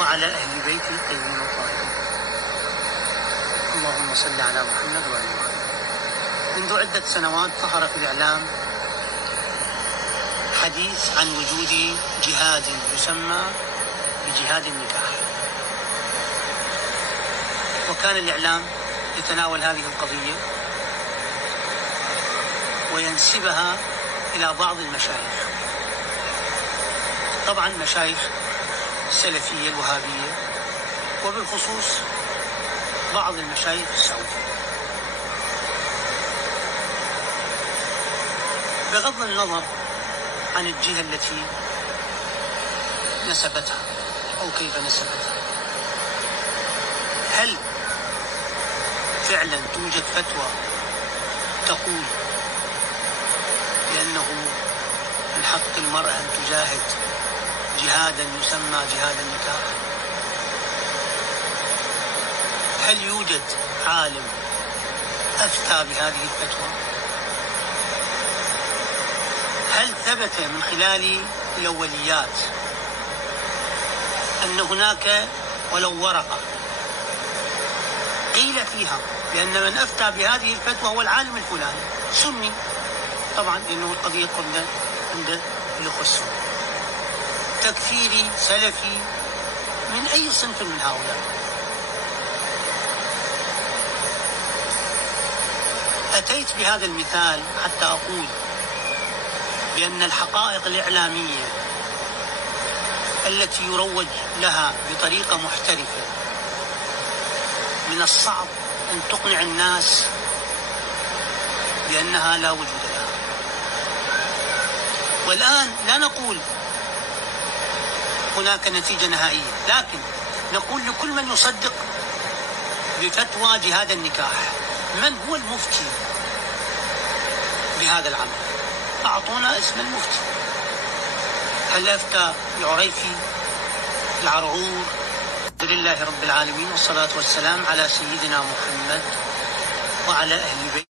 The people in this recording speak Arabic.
وعلى أهل بيته الطيبين الطاهرين. اللهم صل على محمد وآل محمد. منذ عدة سنوات ظهر في الإعلام حديث عن وجود جهاد يسمى بجهاد النكاح، وكان الإعلام يتناول هذه القضية وينسبها إلى بعض المشايخ، طبعا مشايخ السلفية الوهابية، وبالخصوص بعض المشايخ السعودية. بغض النظر عن الجهة التي نسبتها أو كيف نسبتها، هل فعلا توجد فتوى تقول بأنه من حق المرأة أن تجاهد جهادا يسمى جهاد النكاح؟ هل يوجد عالم أفتى بهذه الفتوى؟ هل ثبت من خلال الأوليات أن هناك ولو ورقة قيل فيها بأن من أفتى بهذه الفتوى هو العالم الفلاني سني، طبعا لأنه القضية عند الأخوة السنة، تكفيري سلفي من أي صنف من هؤلاء؟ أتيت بهذا المثال حتى أقول بأن الحقائق الإعلامية التي يروج لها بطريقة محترفة من الصعب أن تقنع الناس بأنها لا وجود لها. والآن لا نقول هناك نتيجة نهائية، لكن نقول لكل من يصدق بفتوى جهاد النكاح: من هو المفتي بهذا العمل؟ أعطونا اسم المفتي. هل أفتى العريفي، العرعور؟ لله رب العالمين، والصلاة والسلام على سيدنا محمد وعلى أهل بيته.